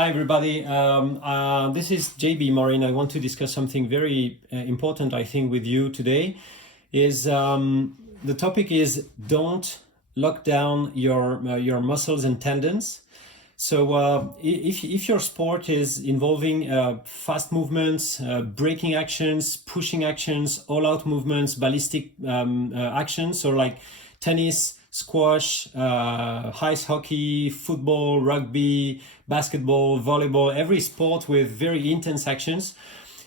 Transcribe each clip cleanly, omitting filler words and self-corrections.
Hi, everybody. This is JB Maureen. I want to discuss something very important, I think, with you today. The topic is don't lock down your muscles and tendons. So if your sport is involving fast movements, braking actions, pushing actions, all-out movements, ballistic actions, so like tennis, squash, ice hockey, football, rugby, basketball, volleyball, every sport with very intense actions,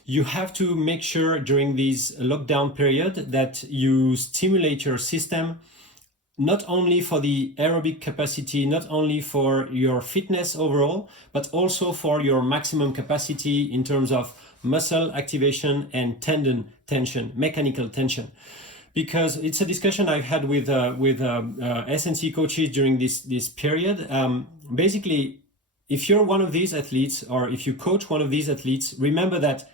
you have to make sure during this lockdown period that you stimulate your system, not only for the aerobic capacity, not only for your fitness overall, but also for your maximum capacity in terms of muscle activation and tendon tension, mechanical tension. Because it's a discussion I've had with SNC coaches during this period. Basically, if you're one of these athletes, or if you coach one of these athletes, remember that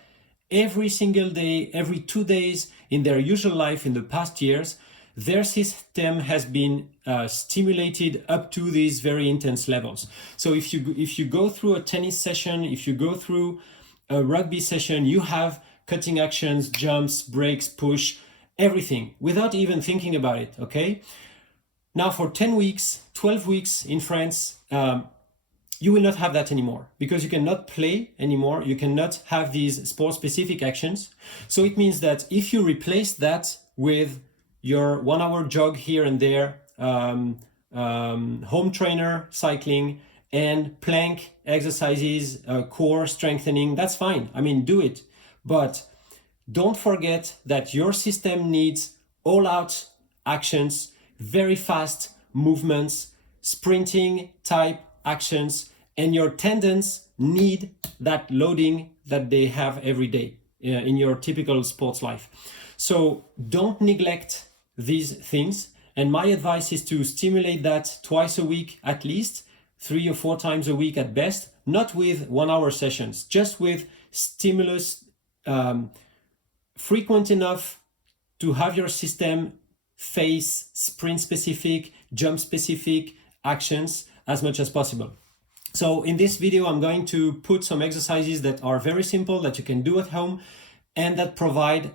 every single day, every 2 days in their usual life in the past years, their system has been stimulated up to these very intense levels. So if you go through a tennis session, if you go through a rugby session, you have cutting actions, jumps, breaks, push, everything without even thinking about it, okay? Now for 10 weeks, 12 weeks in France, you will not have that anymore because you cannot play anymore. You cannot have these sport-specific actions. So it means that if you replace that with your 1 hour jog here and there, home trainer cycling, and plank exercises, core strengthening, that's fine. I mean, do it. But don't forget that your system needs all-out actions, very fast movements, sprinting type actions, and your tendons need that loading that they have every day in your typical sports life. So don't neglect these things. And my advice is to stimulate that twice a week, at least 3 or 4 times a week at best, not with 1 hour sessions, just with stimulus, frequent enough to have your system face sprint specific, jump specific actions as much as possible. So in this video, I'm going to put some exercises that are very simple that you can do at home and that provide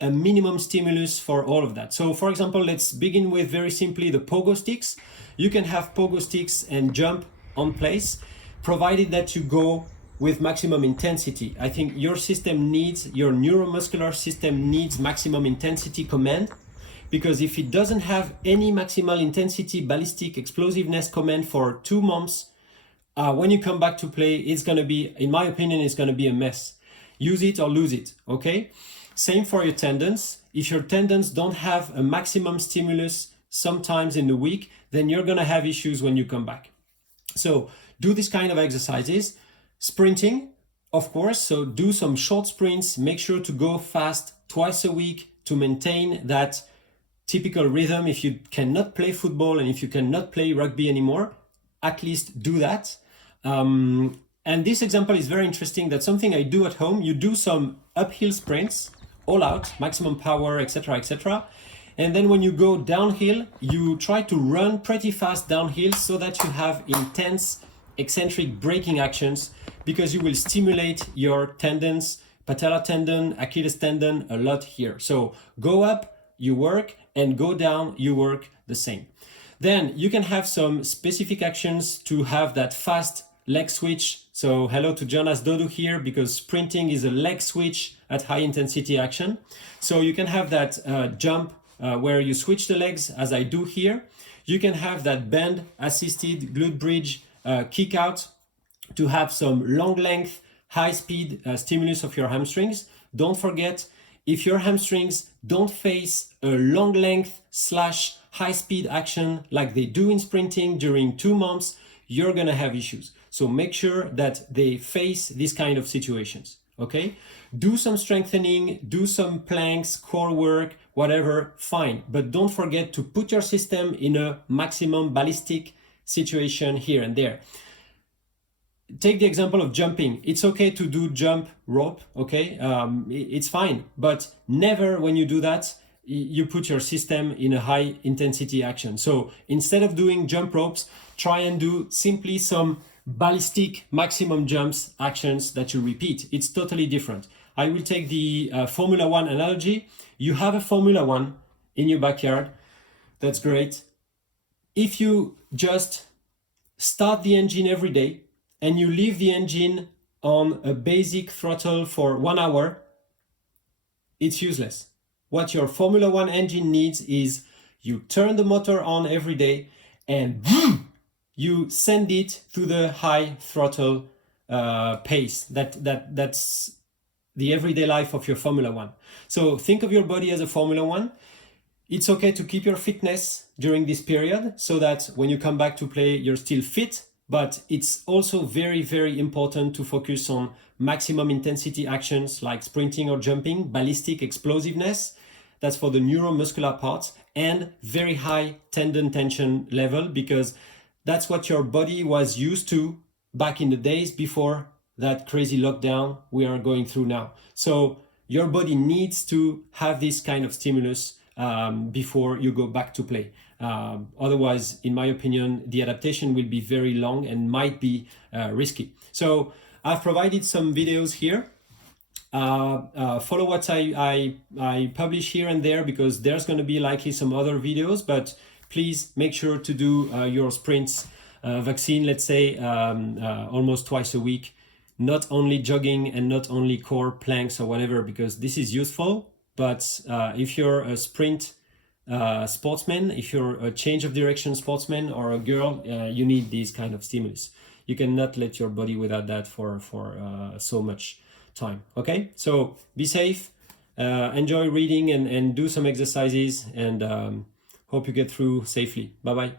a minimum stimulus for all of that. So for example, let's begin with very simply the pogo sticks. You can have pogo sticks and jump on place, provided that you go with maximum intensity. I think your system needs, your neuromuscular system needs maximum intensity command, because if it doesn't have any maximal intensity ballistic explosiveness command for 2 months, when you come back to play, it's going to be, in my opinion, it's going to be a mess. Use it or lose it, okay? Same for your tendons. If your tendons don't have a maximum stimulus sometimes in the week, then you're going to have issues when you come back. So do this kind of exercises. Sprinting, of course, so do some short sprints. Make sure to go fast twice a week to maintain that typical rhythm. If you cannot play football and if you cannot play rugby anymore, at least do that. And this example is very interesting. That's something I do at home. You do some uphill sprints, all out, maximum power, etc., etc. And then when you go downhill, you try to run pretty fast downhill so that you have intense eccentric braking actions, because you will stimulate your tendons, patella tendon, Achilles tendon a lot here. So go up, you work, and go down, you work the same. Then you can have some specific actions to have that fast leg switch. So hello to Jonas Dodu here, because sprinting is a leg switch at high intensity action. So you can have that jump where you switch the legs, as I do here. You can have that bend assisted glute bridge kick out to have some long length, high speed stimulus of your hamstrings. Don't forget, if your hamstrings don't face a long length / high speed action like they do in sprinting during 2 months, you're gonna have issues. So make sure that they face these kind of situations, okay? Do some strengthening, do some planks, core work, whatever, fine. But don't forget to put your system in a maximum ballistic situation here and there. Take the example of jumping. It's okay to do jump rope, okay? It's fine, but never when you do that, you put your system in a high intensity action. So instead of doing jump ropes, try and do simply some ballistic maximum jumps actions that you repeat. It's totally different. I will take the Formula One analogy. You have a Formula One in your backyard. That's great. If you just start the engine every day and you leave the engine on a basic throttle for 1 hour, it's useless. What your Formula One engine needs is you turn the motor on every day and you send it to the high throttle pace. That's the everyday life of your Formula One. So think of your body as a Formula One. It's okay to keep your fitness during this period so that when you come back to play, you're still fit. But it's also very, very important to focus on maximum intensity actions like sprinting or jumping, ballistic explosiveness, that's for the neuromuscular parts, and very high tendon tension level, because that's what your body was used to back in the days before that crazy lockdown we are going through now. So your body needs to have this kind of stimulus before you go back to play. Otherwise, in my opinion, the adaptation will be very long and might be risky. So I've provided some videos here. Follow what I publish here and there, because there's going to be likely some other videos, but please make sure to do your sprints vaccine, let's say, almost twice a week, not only jogging and not only core planks or whatever, because this is useful. But if you're a sprint sportsman, if you're a change of direction sportsman or a girl, you need these kind of stimulus. You cannot let your body without that for so much time. Okay, so be safe, enjoy reading and do some exercises, and hope you get through safely. Bye bye.